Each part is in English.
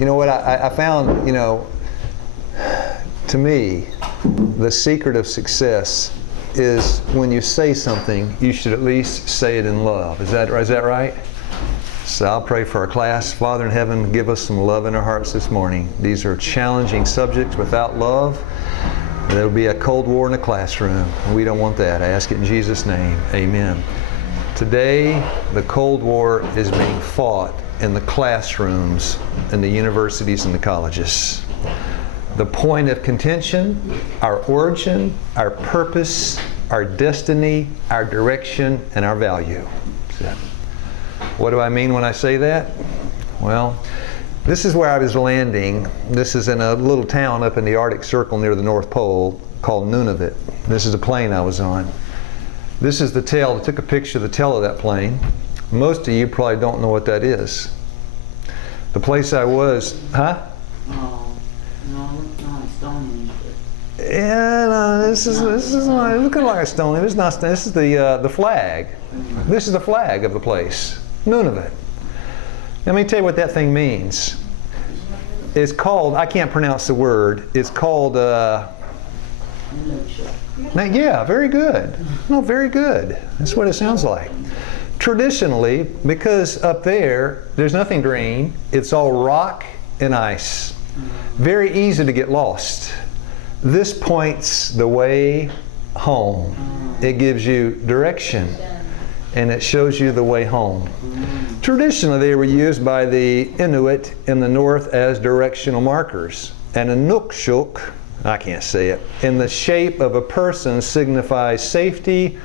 You know what I found, to me, the secret of success is when you say something, you should at least say it in love. Is that right? So I'll pray for our class. Father in heaven, give us some love in our hearts this morning. These are challenging subjects. Without love, there will be a cold war in the classroom. We don't want that. I ask it in Jesus' name. Amen. Today, the Cold War is being fought in the classrooms, in the universities and the colleges. The point of contention, our origin, our purpose, our destiny, our direction, and our value. What do I mean when I say that? Well, this is where I was landing. This is in a little town up in the Arctic Circle near the North Pole called Nunavut. This is the plane I was on. This is the tail. I took a picture of the tail of that plane. Most of you probably don't know what that is. The place I was, huh? No, it's not a stone. Yeah, no, this is not looking like a stone. It's not. This is the flag. This is the flag of the place, Nunavut. Let me tell you what that thing means. It's called. I can't pronounce the word. It's called. Yeah, very good. No, very good. That's what it sounds like. Traditionally, because up there's nothing green. It's all rock and ice. Very easy to get lost. This points the way home. It gives you direction, and it shows you the way home. Traditionally, they were used by the Inuit in the north as directional markers. And a nukshuk, I can't say it, in the shape of a person signifies safety,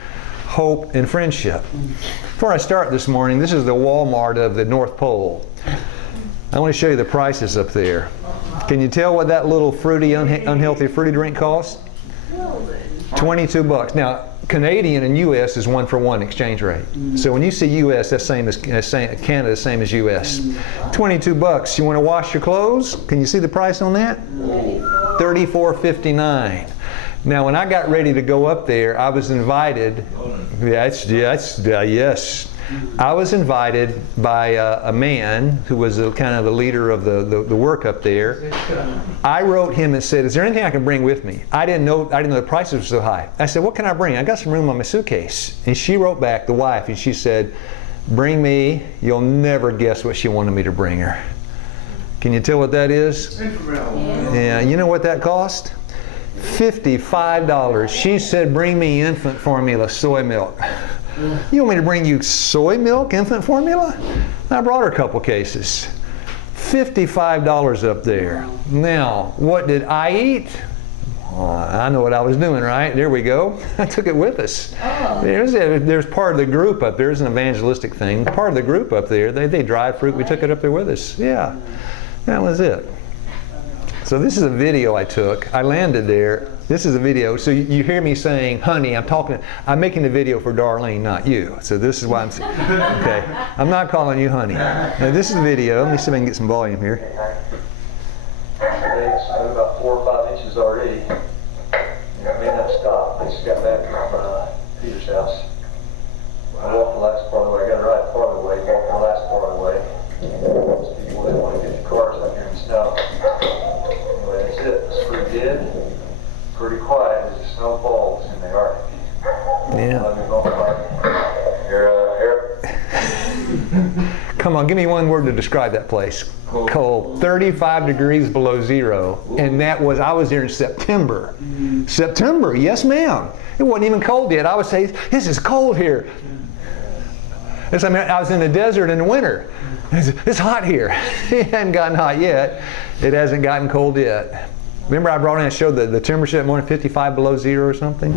hope, and friendship. Before I start this morning, this is the Walmart of the North Pole. I want to show you the prices up there. Can you tell what that little fruity, unhealthy fruity drink costs? $22. Now, Canadian and U.S. is 1-for-1 exchange rate. So when you see U.S., that's same as Canada, same as U.S. $22. You want to wash your clothes? Can you see the price on that? $34.59. Now, when I got ready to go up there, I was invited. Yes. I was invited by a man who was kind of the leader of the work up there. I wrote him and said, "Is there anything I can bring with me?" I didn't know the prices were so high. I said, "What can I bring? I got some room on my suitcase." And she wrote back, the wife, and she said, "Bring me." You'll never guess what she wanted me to bring her. Can you tell what that is? Yeah. You know what that cost? $55. She said, "Bring me infant formula soy milk." You want me to bring you soy milk, infant formula? I brought her a couple cases. $55 up there. Now, what did I eat? I know what I was doing, right? There we go. I took it with us. There's part of the group up there. There's an evangelistic thing. Part of the group up there, they dried fruit. We took it up there with us. Yeah, that was it. So this is a video I took. I landed there. This is a video. So you hear me saying, "Honey," I'm making the video for Darlene, not you. So this is why I'm saying, okay. I'm not calling you honey. Now this is a video. Let me see if I can get some volume here. It's about 4 or 5 inches already. It may not stop. They just got back from Peter's house. I walked the last part of the way. I got to ride part of the way. Walked the last part of the way. Most people, they want to get the cars out here in the snow. Anyway, that's it. It's pretty dead. Pretty quiet as the snow falls in the Arctic. Yeah. Let me go here. Come on, give me one word to describe that place. Cold. 35 degrees below zero. And I was there in September. September, yes ma'am. It wasn't even cold yet. I would say, "This is cold here." I was in the desert in the winter. It's hot here. It hadn't gotten hot yet. It hasn't gotten cold yet. Remember I brought in and showed the temperature at more than 55 below zero or something?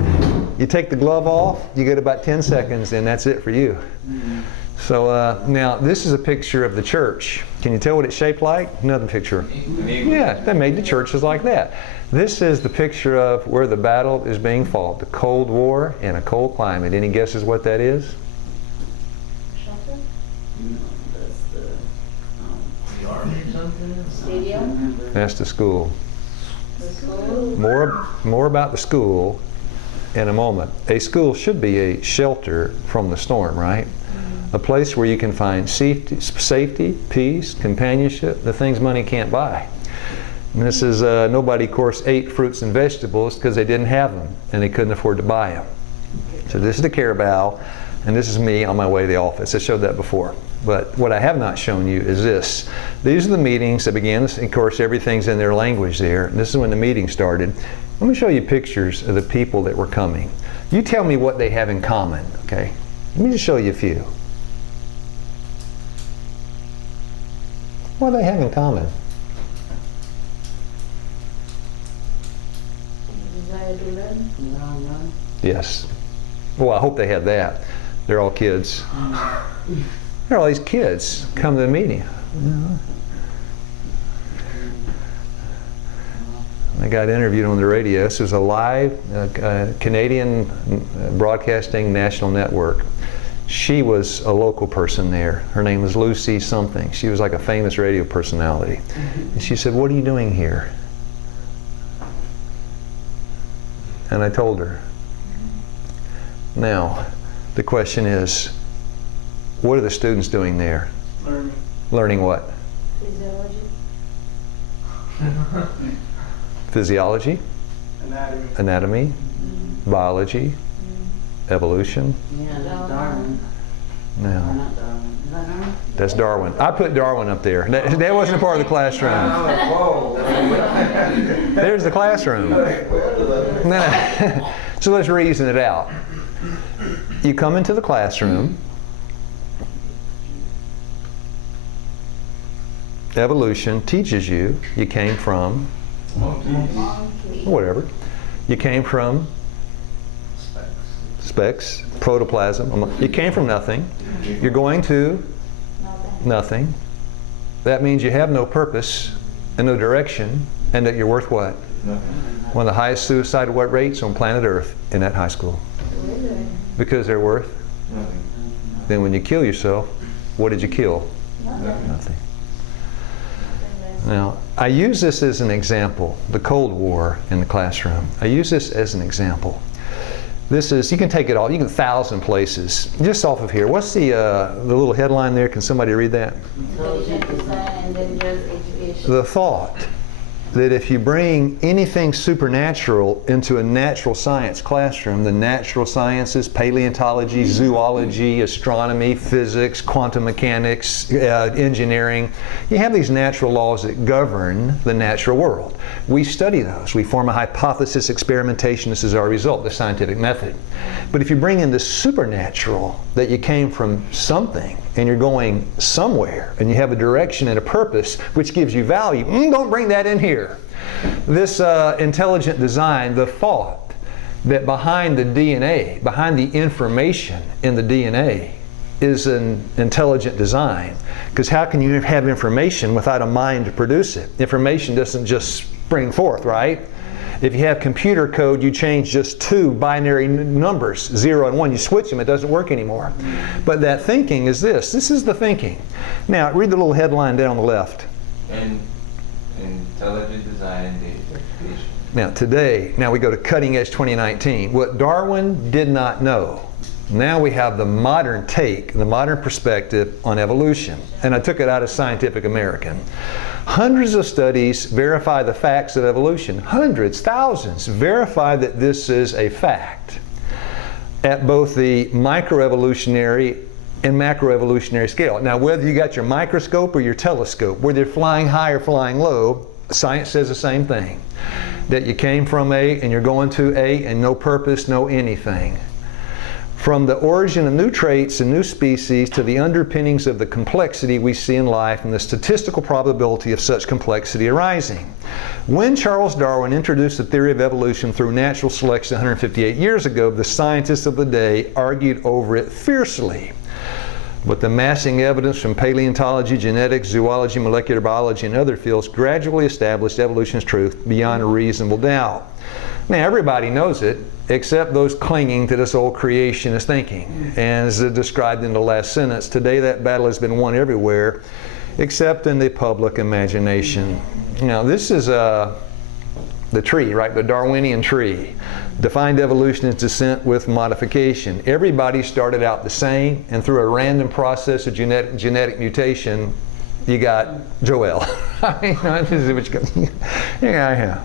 You take the glove off, you get about 10 seconds, and that's it for you. So now this is a picture of the church. Can you tell what it's shaped like? Another picture. Yeah, they made the churches like that. This is the picture of where the battle is being fought, the Cold War in a cold climate. Any guesses what that is? Shelter? No, that's the army or something? Stadium? That's the school. The school? More about the school in a moment. A school should be a shelter from the storm, right? A place where you can find safety, peace, companionship, the things money can't buy. And this is, nobody, of course, ate fruits and vegetables because they didn't have them and they couldn't afford to buy them. So this is the Carabao, and this is me on my way to the office. I showed that before. But what I have not shown you is this. These are the meetings that began. Of course, everything's in their language there. And this is when the meeting started. Let me show you pictures of the people that were coming. You tell me what they have in common, okay? Let me just show you a few. What do they have in common? Desire to learn. Learn. Yes. Well, I hope they had that. They're all kids. There are all these kids come to the meeting. I got interviewed on the radio. This was a live Canadian Broadcasting National Network. She was a local person there. Her name was Lucy something. She was like a famous radio personality. And she said, "What are you doing here?" And I told her. Now, the question is, what are the students doing there? Learning. Learning what? Physiology. Physiology, Anatomy. anatomy, biology, evolution. Yeah, that's Darwin. Or No, not Darwin. Is that Darwin? that's Darwin. I put Darwin up there. That wasn't a part of the classroom. Whoa. There's the classroom. So let's reason it out. You come into the classroom. Evolution teaches you came from whatever. You came from specks, protoplasm. You came from nothing. You're going to nothing. That means you have no purpose and no direction, and that you're worth what? One of the highest suicide rates on planet Earth in that high school. Because they're worth Nothing. Then when you kill yourself, what did you kill? Nothing. Now, I use this as an example, the Cold War in the classroom. I use this as an example. This is, you can take it all, you can 1,000 places. Just off of here, what's the little headline there? Can somebody read that? Intelligent design and then just education. The thought that if you bring anything supernatural into a natural science classroom, the natural sciences, paleontology, zoology, astronomy, physics, quantum mechanics, engineering, you have these natural laws that govern the natural world. We study those. We form a hypothesis, experimentation. This is our result, the scientific method. But if you bring in the supernatural, that you came from something and you're going somewhere and you have a direction and a purpose which gives you value, don't bring that in here. This intelligent design, the thought that behind the DNA, behind the information in the DNA is an intelligent design. Because how can you have information without a mind to produce it? Information doesn't just spring forth, right? If you have computer code, you change just two binary numbers, 0 and 1. You switch them, it doesn't work anymore. But that thinking is this. This is the thinking. Now, read the little headline down on the left. And intelligent design and data education. Now, today, now we go to Cutting Edge 2019. What Darwin did not know. Now we have the modern take, the modern perspective on evolution. And I took it out of Scientific American. Hundreds of studies verify the facts of evolution. Hundreds, thousands verify that this is a fact at both the microevolutionary and macroevolutionary scale. Now, whether you got your microscope or your telescope, whether you're flying high or flying low, science says the same thing. That you came from A and you're going to A and no purpose, no anything. From the origin of new traits and new species to the underpinnings of the complexity we see in life and the statistical probability of such complexity arising. When Charles Darwin introduced the theory of evolution through natural selection 158 years ago, the scientists of the day argued over it fiercely. But the massing evidence from paleontology, genetics, zoology, molecular biology, and other fields gradually established evolution's truth beyond a reasonable doubt. Now, everybody knows it, except those clinging to this old creationist thinking. And as described in the last sentence, today that battle has been won everywhere, except in the public imagination. Now, this is The tree, right? The Darwinian tree. Defined evolution as descent with modification. Everybody started out the same, and through a random process of genetic mutation, you got Joel. I mean, this is what you got. Yeah.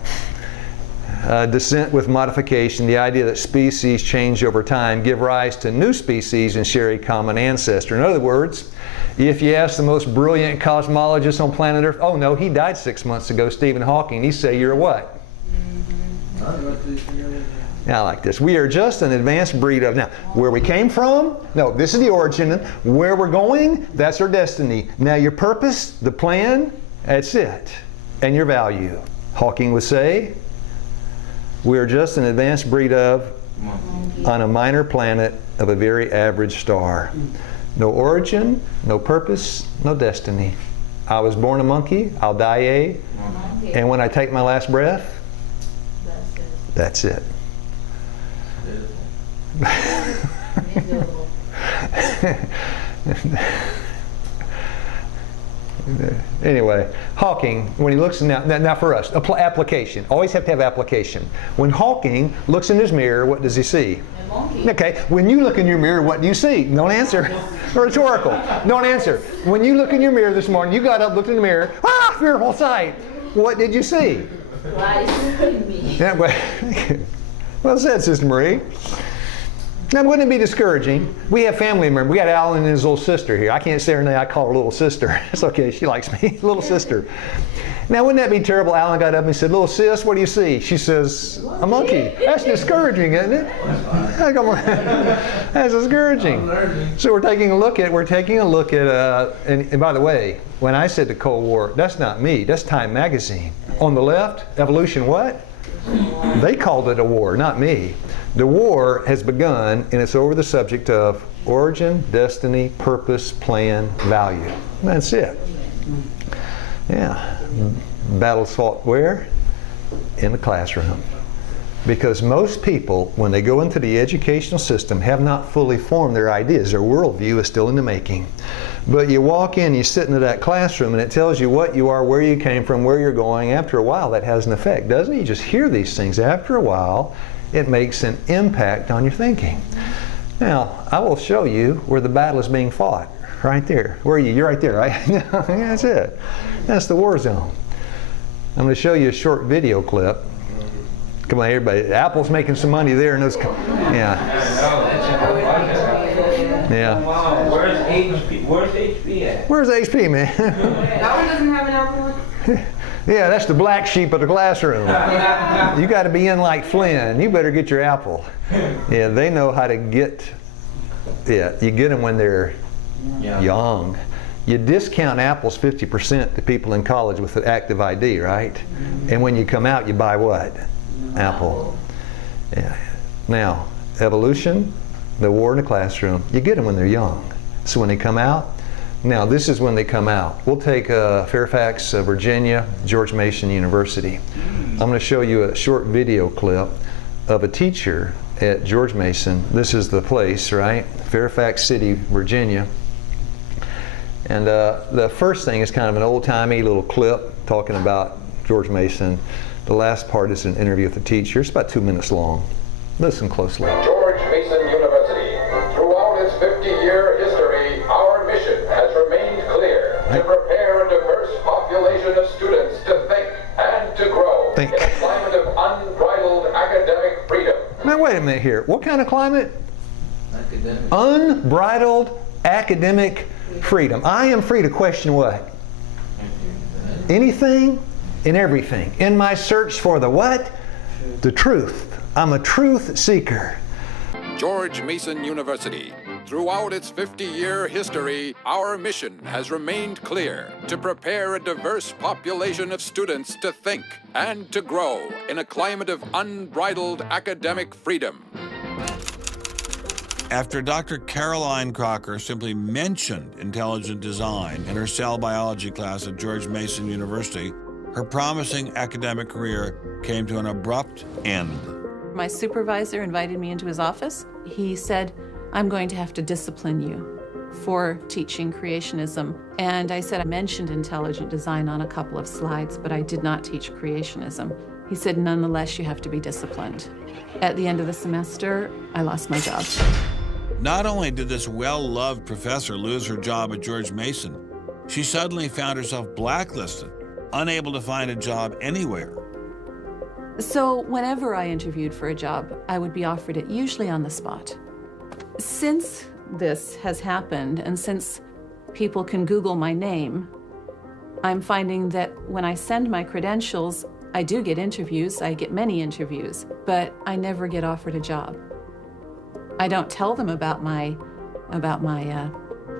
Descent with modification, the idea that species change over time, give rise to new species and share a common ancestor. In other words, if you ask the most brilliant cosmologist on planet Earth, oh no, he died 6 months ago, Stephen Hawking, he'd say you're what? Now, I like this. We are just an advanced breed of, now, where we came from, no, this is the origin. Where we're going, that's our destiny. Now, your purpose, the plan, that's it. And your value. Hawking would say, we are just an advanced breed of, on a minor planet of a very average star. No origin, no purpose, no destiny. I was born a monkey, I'll die a, and when I take my last breath, that's it. Anyway, Hawking, when he looks, now for us, application. Always have to have application. When Hawking looks in his mirror, what does he see? A monkey. Okay, when you look in your mirror, what do you see? Don't answer. Rhetorical. Don't answer. When you look in your mirror this morning, you got up, looked in the mirror, fearful sight. What did you see? Lies in me. Yeah, well said, Sister Marie. Now, wouldn't it be discouraging? We have family members. We got Alan and his little sister here. I can't say her name. I call her little sister. It's okay. She likes me. Little sister. Now, wouldn't that be terrible? Alan got up and said, little sis, what do you see? She says, a monkey. That's discouraging, isn't it? That's discouraging. So we're taking a look at, and by the way, when I said the Cold War, that's not me. That's Time Magazine. On the left, evolution what? They called it a war, not me. The war has begun, and it's over the subject of origin, destiny, purpose, plan, value. That's it. Yeah. Battles fought where? In the classroom. Because most people, when they go into the educational system, have not fully formed their ideas. Their worldview is still in the making. But you walk in, you sit into that classroom, and it tells you what you are, where you came from, where you're going. After a while, that has an effect, doesn't it? You just hear these things. After a while, it makes an impact on your thinking. Now, I will show you where the battle is being fought. Right there. Where are you? You're right there, right? That's it. That's the war zone. I'm going to show you a short video clip. Come on, everybody. Apple's making some money there. And those, yeah. Yeah. Wow, where's HP? Where's HP at? Where's HP, man? That one doesn't have an apple. Yeah, that's the black sheep of the classroom. You got to be in like Flynn. You better get your apple. Yeah, they know how to get. Yeah, you get them when they're young. You discount apples 50% to people in college with an active ID, right? And when you come out, you buy what? Apple. Yeah. Now, evolution, the war in the classroom, you get them when they're young. So when they come out, now this is when they come out. We'll take Fairfax, Virginia, George Mason University. I'm going to show you a short video clip of a teacher at George Mason. This is the place, right? Fairfax City, Virginia. And the first thing is kind of an old-timey little clip talking about George Mason. The last part is an interview with the teacher. It's about 2 minutes long. Listen closely. George Mason University. Throughout its 50-year history, our mission has remained clear to prepare a diverse population of students to think and to grow in a climate of unbridled academic freedom. Now wait a minute here. What kind of climate? Academic. Unbridled academic freedom. I am free to question what? Anything and everything. In my search for the what? The truth. I'm a truth seeker. George Mason University. Throughout its 50-year history, our mission has remained clear: to prepare a diverse population of students to think and to grow in a climate of unbridled academic freedom. After Dr. Caroline Crocker simply mentioned intelligent design in her cell biology class at George Mason University, her promising academic career came to an abrupt end. My supervisor invited me into his office. He said, I'm going to have to discipline you for teaching creationism. And I said, I mentioned intelligent design on a couple of slides, but I did not teach creationism. He said, nonetheless, you have to be disciplined. At the end of the semester, I lost my job. Not only did this well-loved professor lose her job at George Mason, she suddenly found herself blacklisted, unable to find a job anywhere. So whenever I interviewed for a job, I would be offered it, usually on the spot. Since this has happened, and since people can Google my name, I'm finding that when I send my credentials, I do get interviews, I get many interviews, but I never get offered a job. I don't tell them about my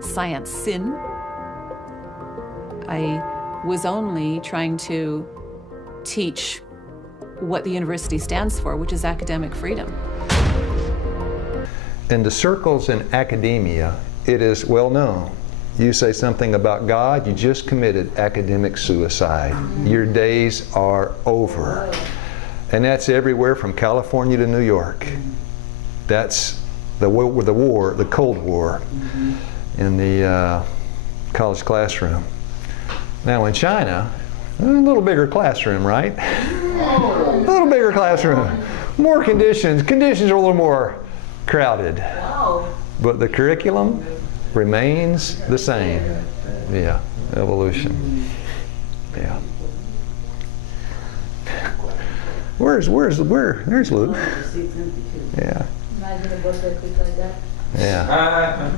science sin. I was only trying to teach what the university stands for, which is academic freedom. In the circles in academia, it is well known. You say something about God, you just committed academic suicide. Your days are over. And that's everywhere from California to New York. That's the war, the Cold War, in the college classroom. Now in China, a little bigger classroom, right? A little bigger classroom. More conditions. Conditions are a little more crowded. But the curriculum remains the same. Yeah, evolution. Yeah. There's Luke. Yeah. Imagine a book that quick like that. Yeah.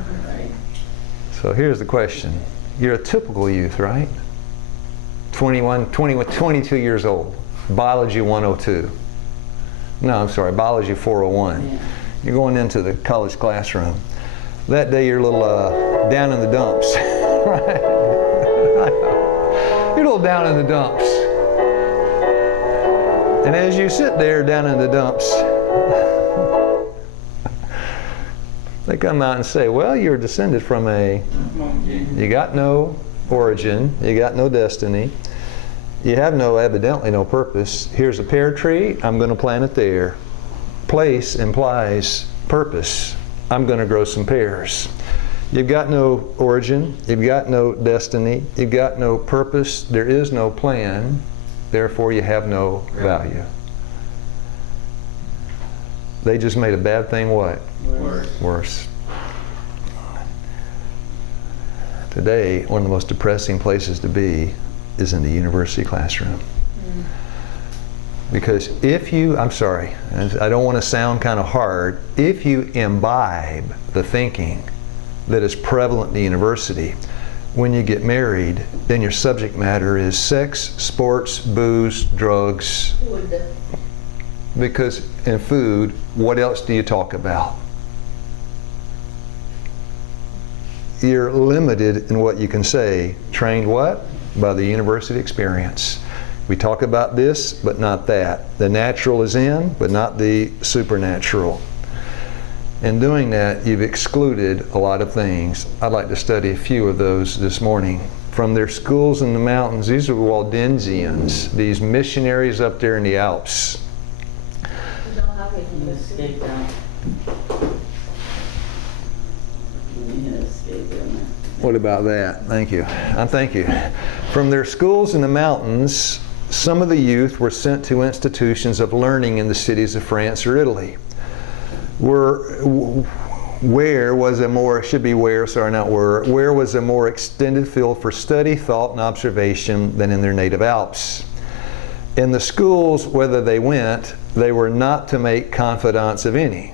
So here's the question. You're a typical youth, right? 22 years old. Biology 102. No, I'm sorry, Biology 401. Yeah. You're going into the college classroom. That day you're a little down in the dumps. Right? You're a little down in the dumps. And as you sit there down in the dumps, they come out and say, well, you're descended from you got no origin, you got no destiny, you have evidently no purpose. Here's a pear tree, I'm going to plant it there. Place implies purpose. I'm going to grow some pears. You've got no origin, you've got no destiny, you've got no purpose, there is no plan, therefore you have no value. They just made a bad thing what? Worse. Today, one of the most depressing places to be is in the university classroom. Because if you, I'm sorry, and I don't want to sound kind of hard, if you imbibe the thinking that is prevalent in the university, when you get married, then your subject matter is sex, sports, booze, drugs. Because in food, what else do you talk about? You're limited in what you can say. Trained what? By the university experience. We talk about this, but not that. The natural is in, but not the supernatural. In doing that, you've excluded a lot of things. I'd like to study a few of those this morning. From their schools in the mountains, these are Waldensians, these missionaries up there in the Alps. What about that? Thank you. Thank you. From their schools in the mountains, some of the youth were sent to institutions of learning in the cities of France or Italy. Where was a more extended field for study, thought, and observation than in their native Alps. In the schools, whether they went, they were not to make confidants of any.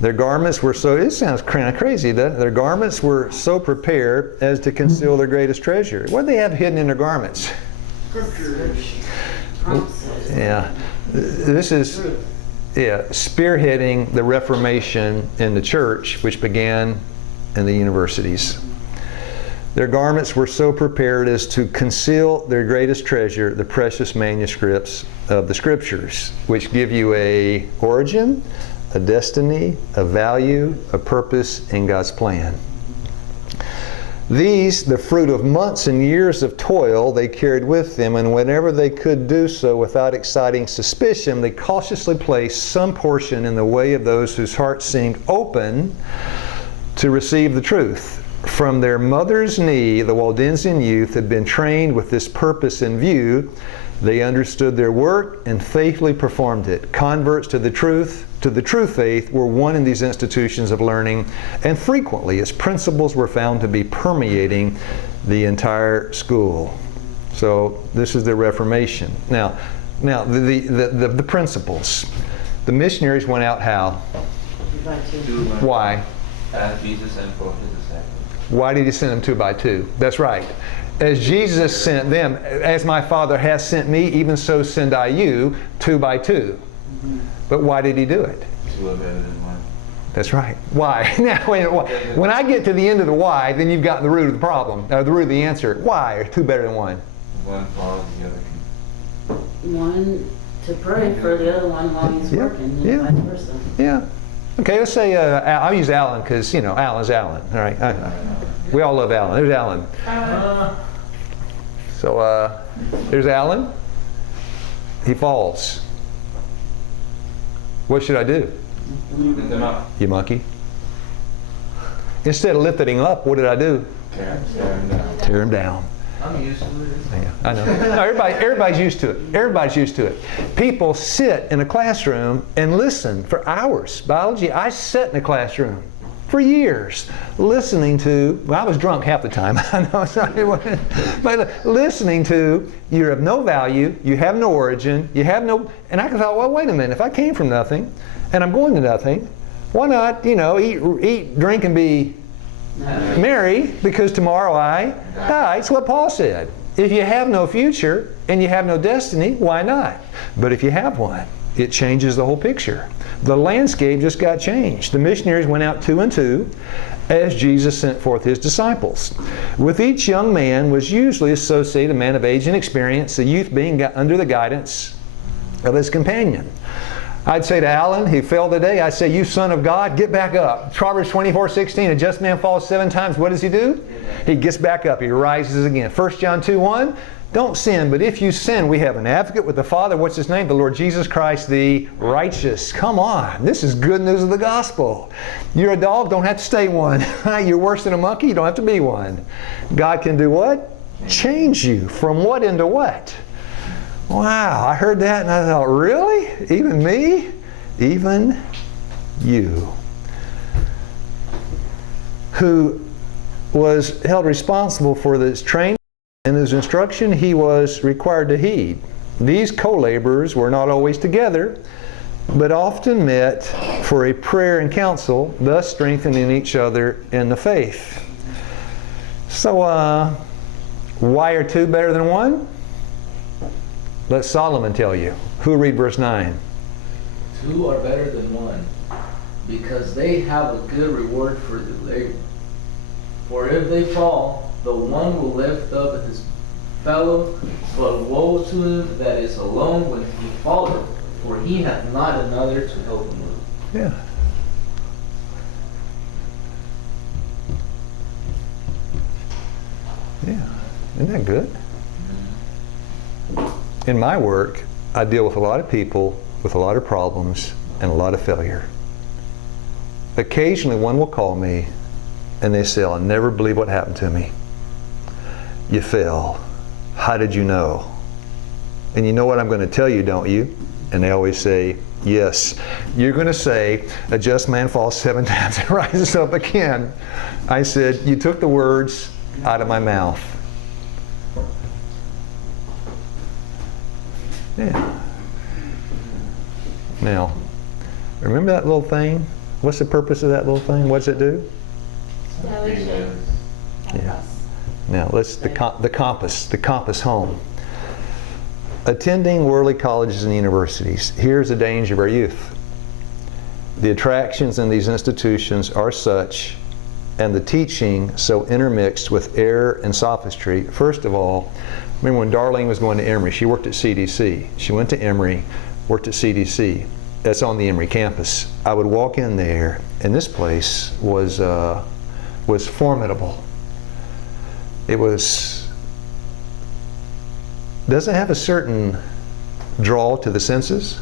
Their garments were so, it sounds kind of crazy, doesn't it? Their garments were so prepared as to conceal their greatest treasure. What do they have hidden in their garments? Yeah. This is spearheading the Reformation in the church, which began in the universities. Their garments were so prepared as to conceal their greatest treasure, the precious manuscripts of the Scriptures, which give you a origin, a destiny, a value, a purpose in God's plan. These, the fruit of months and years of toil, they carried with them, and whenever they could do so without exciting suspicion, they cautiously placed some portion in the way of those whose hearts seemed open to receive the truth. From their mother's knee, the Waldensian youth had been trained with this purpose in view. They understood their work and faithfully performed it. Converts to the true faith were one in these institutions of learning, and frequently its principles were found to be permeating the entire school. So this is the Reformation. Now the principles. The missionaries went out how? Why? As Jesus sent forth his disciples. Why did he send them 2 by 2? That's right. As Jesus sent them, as my Father has sent me, even so send I you, 2 by 2. But why did he do it? 2 are better than 1. That's right. Why? Now, when I get to the end of the why, then you've got the root of the problem, the root of the answer. Why are 2 better than 1? One follows the other. One to pray for the other one while he's working, and vice versa. Yeah. Okay, let's say, I'll use Alan because, Alan's Alan. All right. We all love Alan. There's Alan. So there's Alan. He falls. What should I do? Lift them up. You monkey. Instead of lifting him up, what did I do? Tear him down. Tear him down. I'm used to it. Yeah, I know. No, everybody's used to it. Everybody's used to it. People sit in a classroom and listen for hours. Biology, I sat in a classroom for years listening to, I was drunk half the time. I know, sorry, but listening to, you're of no value, you have no origin, you have no, and I thought, well, wait a minute, if I came from nothing and I'm going to nothing, why not, eat, drink, and be merry, because tomorrow I die. It's what Paul said. If you have no future and you have no destiny, why not? But if you have one, it changes the whole picture. The landscape just got changed. The missionaries went out 2 and 2 as Jesus sent forth his disciples. With each young man was usually associated a man of age and experience, the youth being under the guidance of his companion. I'd say to Alan, he fell today, I'd say, you son of God, get back up. Proverbs 24:16, a just man falls 7 times. What does he do? He gets back up. He rises again. 1 John 2:1, don't sin, but if you sin, we have an advocate with the Father. What's his name? The Lord Jesus Christ, the righteous. Come on. This is good news of the gospel. You're a dog, don't have to stay one. You're worse than a monkey, you don't have to be one. God can do what? Change you. From what into what? Wow, I heard that and I thought, really? Even me? Even you. Who was held responsible for this training and his instruction he was required to heed. These co-laborers were not always together, but often met for a prayer and counsel, thus strengthening each other in the faith. So, why are 2 better than 1? Let Solomon tell you. Who read verse 9? 2 are better than 1, because they have a good reward for the labor. For if they fall, the one will lift up his fellow, but woe to him that is alone when he falleth, for he hath not another to help him with. Yeah. Yeah. Isn't that good? In my work, I deal with a lot of people with a lot of problems and a lot of failure. Occasionally one will call me and they say, I'll never believe what happened to me. You fell. How did you know? And you know what I'm going to tell you, don't you? And they always say, yes. You're going to say, a just man falls 7 times and rises up again. I said, you took the words out of my mouth. Yeah. Now, remember that little thing? What's the purpose of that little thing? What does it do? Yeah. Now, let's the compass home. Attending worldly colleges and universities. Here's the danger of our youth. The attractions in these institutions are such, and the teaching so intermixed with error and sophistry. First of all, remember when Darlene was going to Emory, she worked at CDC. She went to Emory, worked at CDC. That's on the Emory campus. I would walk in there, and this place was formidable. It doesn't have a certain draw to the senses.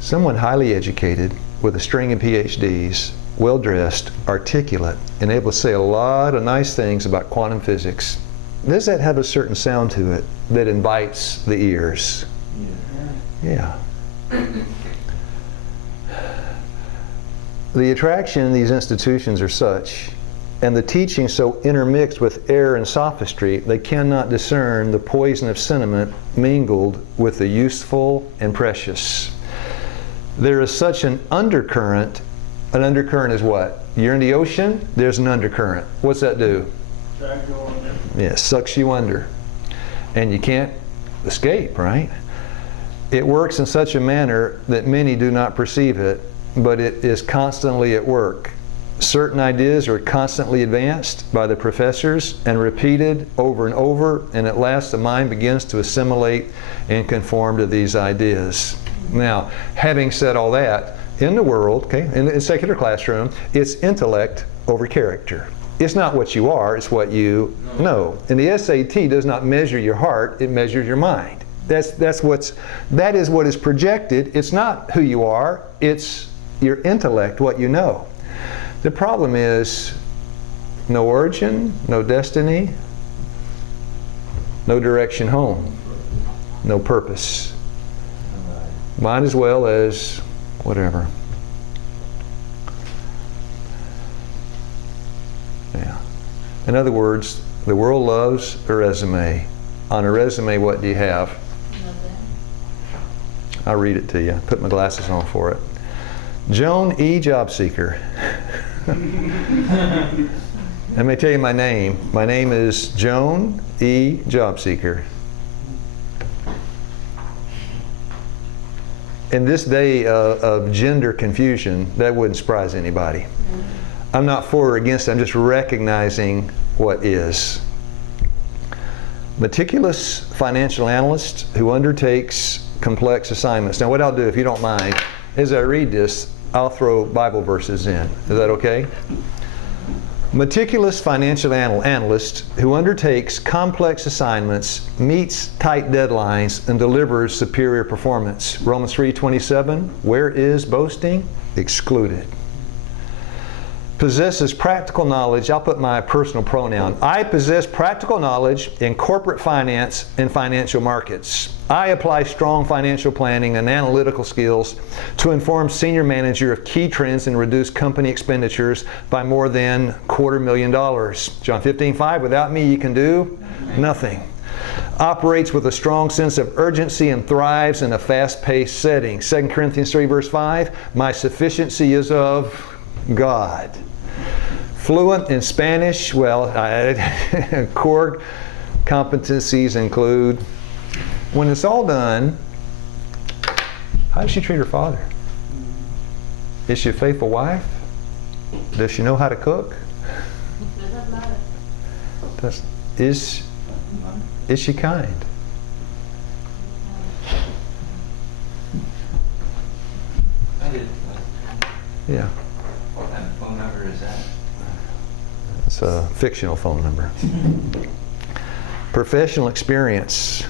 Someone highly educated with a string of PhDs, well-dressed, articulate, and able to say a lot of nice things about quantum physics, does that have a certain sound to it that invites the ears? Yeah. The attraction in these institutions are such, and the teaching so intermixed with error and sophistry, they cannot discern the poison of sentiment mingled with the useful and precious. There is such an undercurrent. An undercurrent is what? You're in the ocean, there's an undercurrent. What's that do? Drag you under. Yeah, it sucks you under. And you can't escape, right? It works in such a manner that many do not perceive it, but it is constantly at work. Certain ideas are constantly advanced by the professors and repeated over and over, and at last the mind begins to assimilate and conform to these ideas. Now, having said all that, in the world, okay, in the secular classroom, it's intellect over character. It's not what you are, it's what you know. And the SAT does not measure your heart, it measures your mind. That is what is projected. It's not who you are, it's your intellect, what you know. The problem is no origin, no destiny, no direction home, no purpose. Might as well as whatever. Yeah. In other words, the world loves a resume. On a resume, what do you have? I'll read it to you. Put my glasses on for it. Joan E. Jobseeker. Let me tell you my name. My name is Joan E. Jobseeker. In this day of gender confusion, that wouldn't surprise anybody. I'm not for or against it, I'm just recognizing what is. Meticulous financial analyst who undertakes complex assignments. Now what I'll do, if you don't mind, as I read this, I'll throw Bible verses in. Is that okay? Meticulous financial analyst who undertakes complex assignments, meets tight deadlines, and delivers superior performance. Romans 3:27, where is boasting? Excluded. Possesses practical knowledge. I'll put my personal pronoun. I possess practical knowledge in corporate finance and financial markets. I apply strong financial planning and analytical skills to inform senior manager of key trends and reduce company expenditures by more than $250,000. John 15:5, without me you can do nothing. Operates with a strong sense of urgency and thrives in a fast-paced setting. 2 Corinthians 3 verse 5, my sufficiency is of God. Fluent in Spanish, well, core competencies include, when it's all done, how does she treat her father? Is she a faithful wife? Does she know how to cook? Doesn't matter. Is she kind? I did. Yeah. What kind of phone number is that? It's a fictional phone number. Professional experience.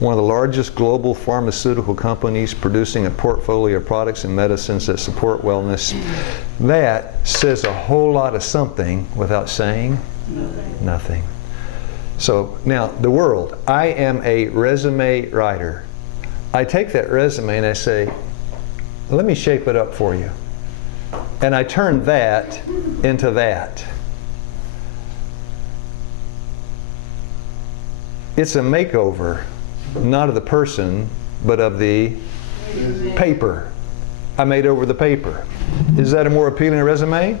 One of the largest global pharmaceutical companies producing a portfolio of products and medicines that support wellness. That says a whole lot of something without saying nothing. So now, the world. I am a resume writer. I take that resume and I say, let me shape it up for you. And I turn that into that. It's a makeover, not of the person, but of the paper. I made over the paper. Is that a more appealing resume?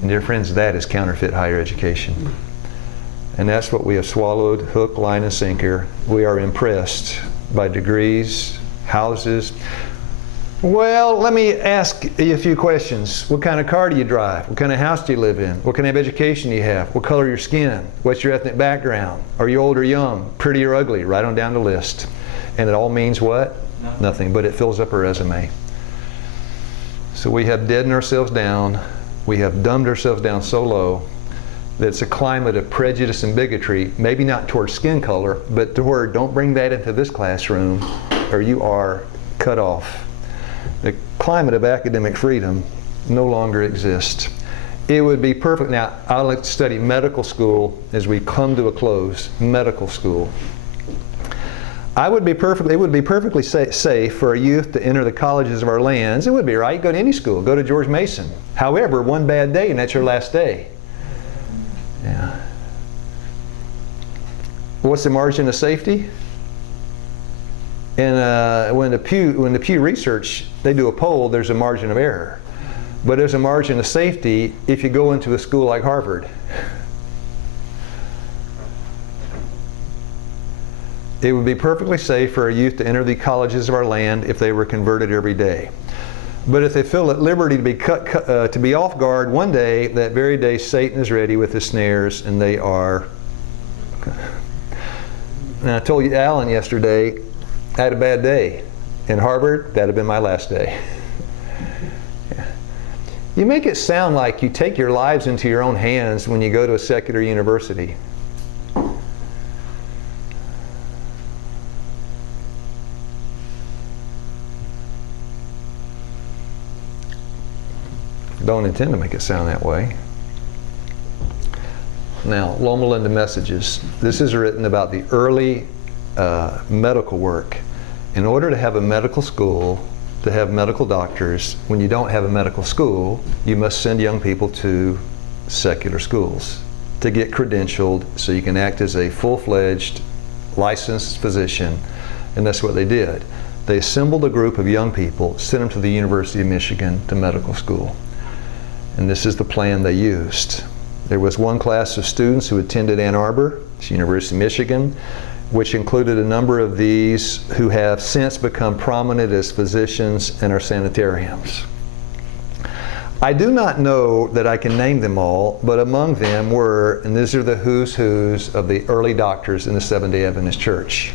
And dear friends, that is counterfeit higher education. And that's what we have swallowed, hook, line, and sinker. We are impressed by degrees, houses. Well, let me ask you a few questions. What kind of car do you drive? What kind of house do you live in? What kind of education do you have? What color your skin? What's your ethnic background? Are you old or young? Pretty or ugly? Write on down the list. And it all means what? Nothing, but it fills up a resume. So we have deadened ourselves down. We have dumbed ourselves down so low that it's a climate of prejudice and bigotry, maybe not toward skin color, but toward don't bring that into this classroom or you are cut off. The climate of academic freedom no longer exists. It would be perfect. Now, I like to study medical school as we come to a close. Medical school. It would be perfectly safe for a youth to enter the colleges of our lands. It would be, right? Go to any school. Go to George Mason. However, one bad day and that's your last day. Yeah. What's the margin of safety? And when the Pew Research, they do a poll, there's a margin of error. But there's a margin of safety if you go into a school like Harvard. It would be perfectly safe for a youth to enter the colleges of our land if they were converted every day. But if they feel at liberty to be to be off guard one day, that very day Satan is ready with his snares, and they are. And I told you, Alan, yesterday, I had a bad day. In Harvard, that'd have been my last day. Yeah. You make it sound like you take your lives into your own hands when you go to a secular university. Don't intend to make it sound that way. Now, Loma Linda Messages. This is written about the early medical work. In order to have a medical school, to have medical doctors, when you don't have a medical school, you must send young people to secular schools to get credentialed so you can act as a full-fledged licensed physician. And that's what they did. They assembled a group of young people, sent them to the University of Michigan to medical school. And this is the plan they used. There was one class of students who attended Ann Arbor, University of Michigan, which included a number of these who have since become prominent as physicians in our sanitariums. I do not know that I can name them all, but among them were, and these are the who's who's of the early doctors in the Seventh-day Adventist Church.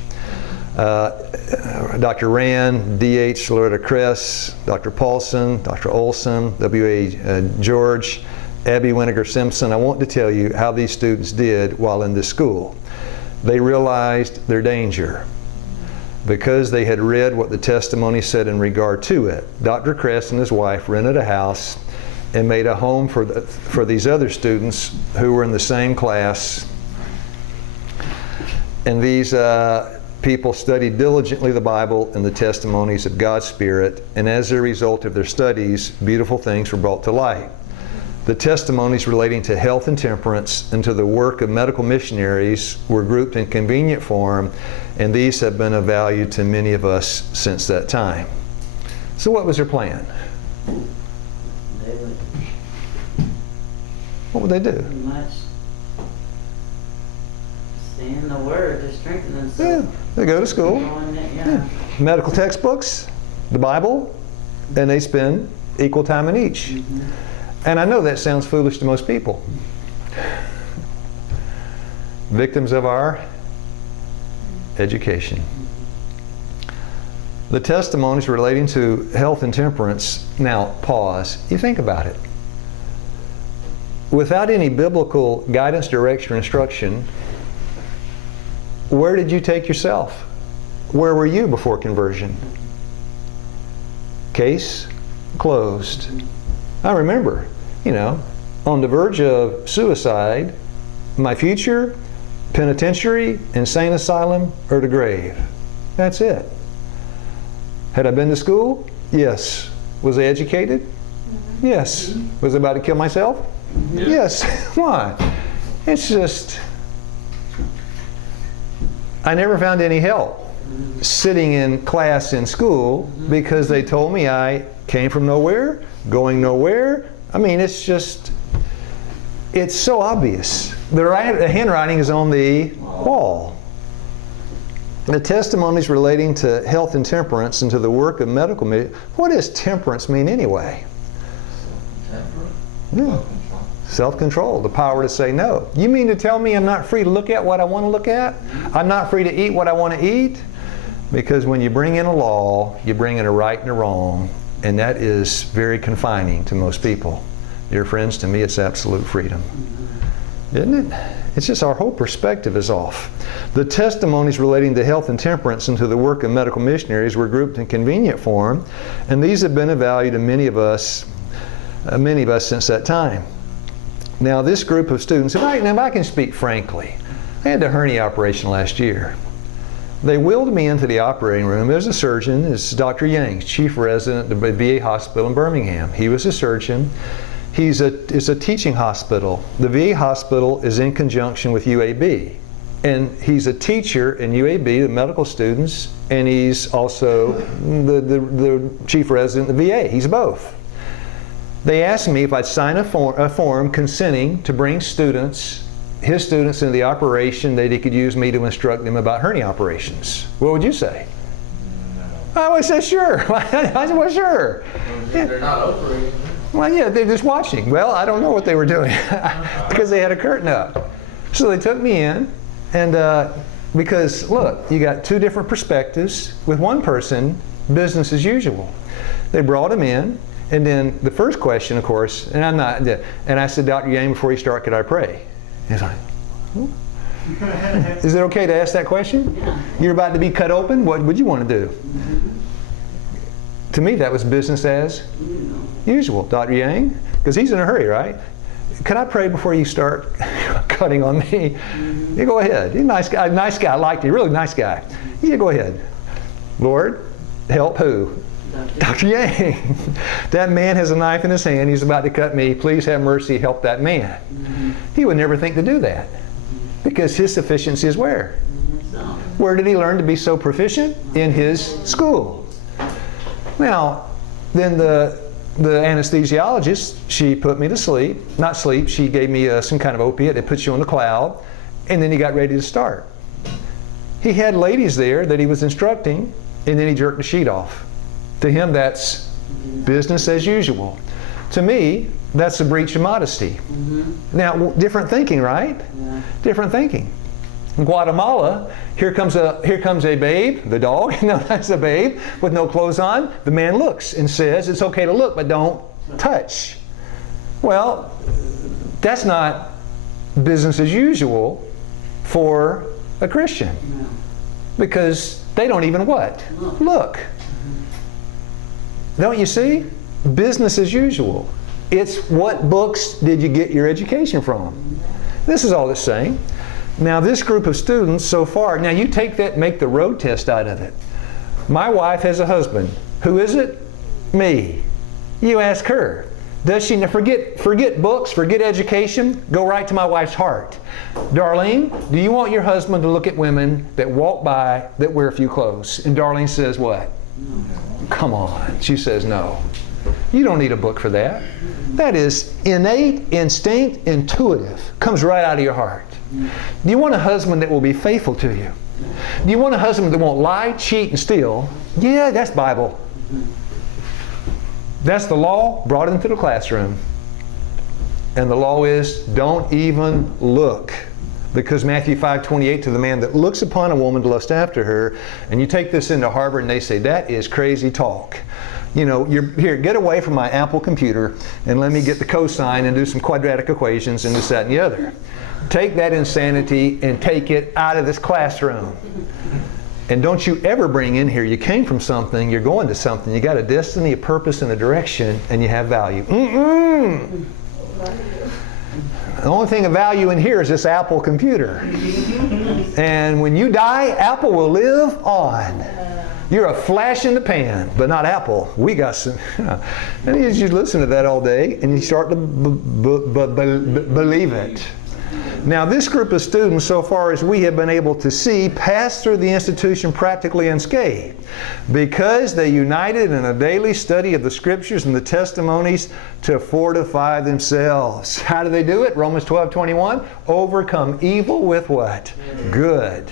Dr. Rand, D.H. Loretta Kress, Dr. Paulson, Dr. Olson, W.A. George, Abby Winnegar Simpson. I want to tell you how these students did while in this school. They realized their danger because they had read what the testimony said in regard to it. Dr. Kress and his wife rented a house and made a home for these other students who were in the same class. And these people studied diligently the Bible and the testimonies of God's Spirit, and as a result of their studies, beautiful things were brought to light. The testimonies relating to health and temperance and to the work of medical missionaries were grouped in convenient form, and these have been of value to many of us since that time. So what was their plan? What would they do? Pretty much stay in the Word to strengthen themselves. Yeah, they go to school. Yeah. Medical textbooks, the Bible, and they spend equal time in each. Mm-hmm. And I know that sounds foolish to most people. Victims of our education. The testimonies relating to health and temperance, now pause, you think about it. Without any biblical guidance, direction, or instruction, where did you take yourself? Where were you before conversion? Case closed. I remember, on the verge of suicide, my future, penitentiary, insane asylum, or the grave. That's it. Had I been to school? Yes. Was I educated? Yes. Was I about to kill myself? Yes. Why? It's just, I never found any help sitting in class in school because they told me I came from nowhere, going nowhere. I mean, it's so obvious. The handwriting is on the wall. The testimonies relating to health and temperance and to the work of medical medicine. What does temperance mean anyway? Yeah. Self-control, the power to say no. You mean to tell me I'm not free to look at what I want to look at? I'm not free to eat what I want to eat? Because when you bring in a law, you bring in a right and a wrong, and that is very confining to most people. Dear friends, to me it's absolute freedom. Isn't it? It's just our whole perspective is off. The testimonies relating to health and temperance and to the work of medical missionaries were grouped in convenient form, and these have been of value to many of us since that time. Now, this group of students, if I can speak frankly, I had a hernia operation last year. They wheeled me into the operating room. There's a surgeon, it's Dr. Yang, chief resident of the VA hospital in Birmingham. He was a surgeon. It's a teaching hospital. The VA hospital is in conjunction with UAB. And he's a teacher in UAB, the medical students, and he's also the chief resident of the VA. He's both. They asked me if I'd sign a form consenting to bring his students into the operation that he could use me to instruct them about hernia operations. What would you say? No. I would say sure. I said, well, sure. They're not operating. Well, yeah, they're just watching. Well, I don't know what they were doing because they had a curtain up. So they took me in, and because, look, you got two different perspectives. With one person, business as usual. They brought him in, and then the first question, of course, and I said, Dr. Yang, before you start, could I pray? He's like, is it okay to ask that question? Yeah. You're about to be cut open? What would you want to do? To me, that was business as usual. Dr. Yang, because he's in a hurry, right? Can I pray before you start cutting on me? You go ahead. He's a nice guy. I liked him. Really nice guy. Yeah, go ahead. Lord, help who? Dr. Yang. That man has a knife in his hand. He's about to cut me. Please have mercy. Help that man. He would never think to do that because his sufficiency is where? Where did he learn to be so proficient? In his school. Now, then the anesthesiologist, she put me to sleep. Not sleep, she gave me some kind of opiate that puts you on the cloud, and then he got ready to start. He had ladies there that he was instructing, and then he jerked the sheet off. To him, that's business as usual. To me, that's a breach of modesty. Now, different thinking, right? Yeah. Different thinking. In Guatemala, here comes a babe, the dog, no, that's a babe, with no clothes on. The man looks and says, it's okay to look, but don't touch. Well, that's not business as usual for a Christian. No. Because they don't even what? Look. Don't you see? Business as usual. It's what books did you get your education from? This is all it's saying. Now this group of students so far, now you take that, make the road test out of it. My wife has a husband. Who is it? Me. You ask her. Does she forget books, forget education? Go right to my wife's heart. Darlene, do you want your husband to look at women that walk by that wear few clothes? And Darlene says what? No. Come on. She says no. You don't need a book for that. That is innate, instinct, intuitive. Comes right out of your heart. Do you want a husband that will be faithful to you? Do you want a husband that won't lie, cheat, and steal? Yeah, that's Bible. That's the law brought into the classroom. And the law is don't even look. Because Matthew 5:28, to the man that looks upon a woman to lust after her, and you take this into Harvard and they say, that is crazy talk. You know, here, get away from my Apple computer and let me get the cosine and do some quadratic equations and this, that, and the other. Take that insanity and take it out of this classroom. And don't you ever bring in here, you came from something, you're going to something, you got a destiny, a purpose, and a direction, and you have value. The only thing of value in here is this Apple computer. And when you die, Apple will live on. You're a flash in the pan, but not Apple. We got some. And you listen to that all day, and you start to believe it. Now, this group of students, so far as we have been able to see, passed through the institution practically unscathed because they united in a daily study of the Scriptures and the testimonies to fortify themselves. How do they do it? Romans 12:21, overcome evil with what? Good.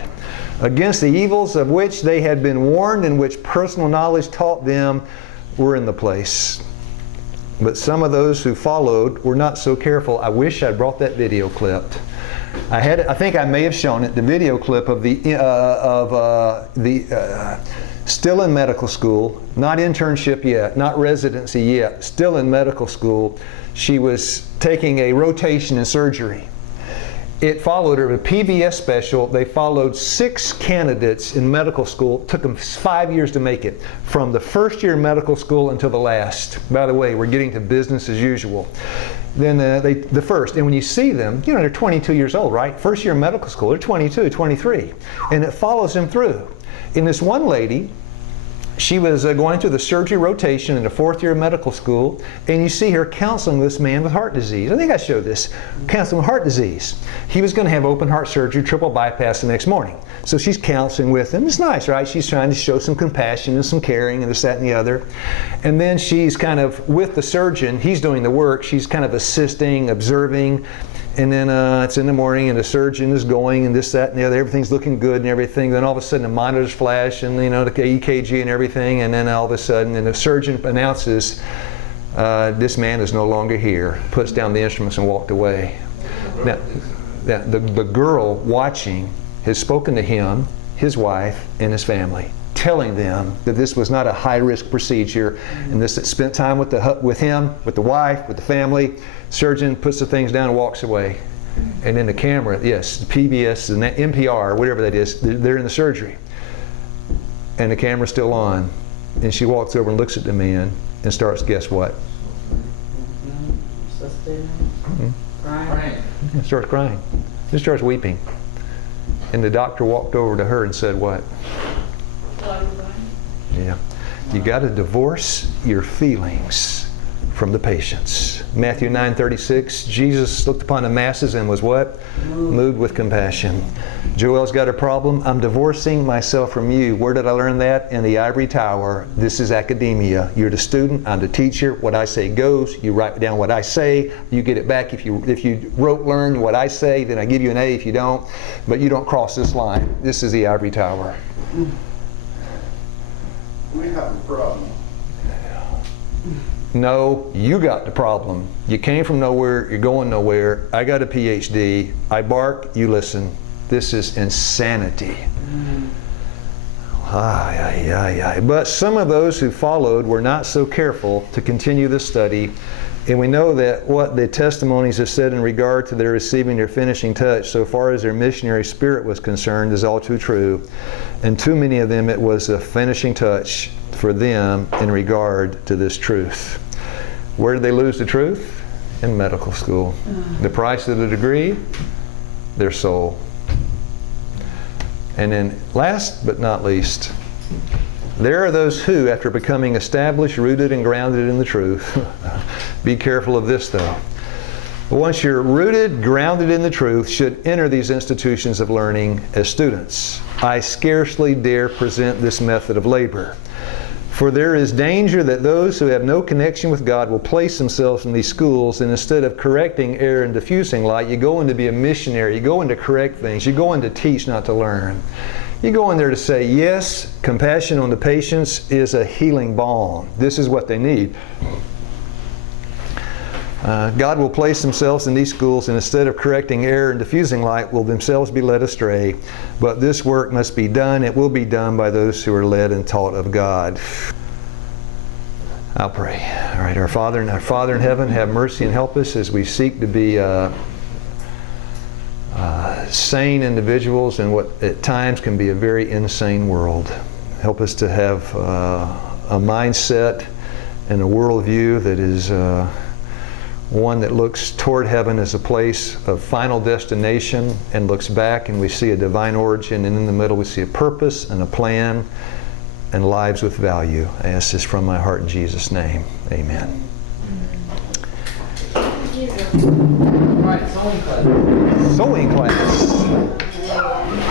Against the evils of which they had been warned and which personal knowledge taught them were in the place. But some of those who followed were not so careful. I wish I'd brought that video clipped. I think I may have shown it, the video clip of the still in medical school, not internship yet, not residency yet, still in medical school. She was taking a rotation in surgery. It followed a PBS special. They followed 6 candidates in medical school. It took them 5 years to make it, from the first year of medical school until the last. By the way, we're getting to business as usual. Then the first, and when you see them, you know, they're 22 years old, right? First year of medical school, they're 22, 23. And it follows them through. And this one lady, she was going through the surgery rotation in the 4th year of medical school, and you see her counseling this man with heart disease. I think I showed this. Counseling with heart disease. He was going to have open heart surgery, triple bypass the next morning. So she's counseling with him. It's nice, right? She's trying to show some compassion and some caring and this, that, and the other. And then she's kind of with the surgeon. He's doing the work. She's kind of assisting, observing. And then it's in the morning, and the surgeon is going, and this, that, and the other. Everything's looking good and everything. Then all of a sudden, the monitors flash, and you know, the EKG and everything. And then all of a sudden, and the surgeon announces, "This man is no longer here." Puts down the instruments and walked away. Now, the girl watching has spoken to him, his wife, and his family, telling them that this was not a high-risk procedure, and this had spent time with him, with the wife, with the family. Surgeon puts the things down and walks away. And then the camera, yes, the PBS and NPR, whatever that is, they're in the surgery. And the camera's still on. And she walks over and looks at the man and starts, guess what? Crying. Starts crying. Just starts weeping. And the doctor walked over to her and said, what? Yeah. You got to divorce your feelings from the patients. Matthew 9:36, Jesus looked upon the masses and was what? Moved with compassion. Joel's got a problem. I'm divorcing myself from you. Where did I learn that? In the ivory tower. This is academia. You're the student. I'm the teacher. What I say goes. You write down what I say. You get it back. If you learn what I say, then I give you an A if you don't. But you don't cross this line. This is the ivory tower. We have a problem. No, you got the problem. You came from nowhere, you're going nowhere. I got a PhD. I bark, you listen. This is insanity. But some of those who followed were not so careful to continue the study. And we know that what the testimonies have said in regard to their receiving their finishing touch, so far as their missionary spirit was concerned, is all too true. And too many of them, it was a finishing touch for them in regard to this truth. Where did they lose the truth? In medical school. The price of the degree? Their soul. And then last but not least, there are those who, after becoming established, rooted, and grounded in the truth, be careful of this though. Once you're rooted, grounded in the truth, should enter these institutions of learning as students. I scarcely dare present this method of labor. For there is danger that those who have no connection with God will place themselves in these schools, and instead of correcting error and diffusing light, you go in to be a missionary, you go in to correct things, you go in to teach, not to learn. You go in there to say, yes, compassion on the patients is a healing balm. This is what they need. God will place themselves in these schools, and instead of correcting error and diffusing light, will themselves be led astray. But this work must be done. It will be done by those who are led and taught of God. I'll pray. All right, our Father in heaven, have mercy and help us as we seek to be sane individuals in what at times can be a very insane world. Help us to have a mindset and a worldview that is one that looks toward heaven as a place of final destination and looks back and we see a divine origin, and in the middle we see a purpose and a plan and lives with value. I ask this from my heart in Jesus' name. Amen. All right, sewing class. Sewing class.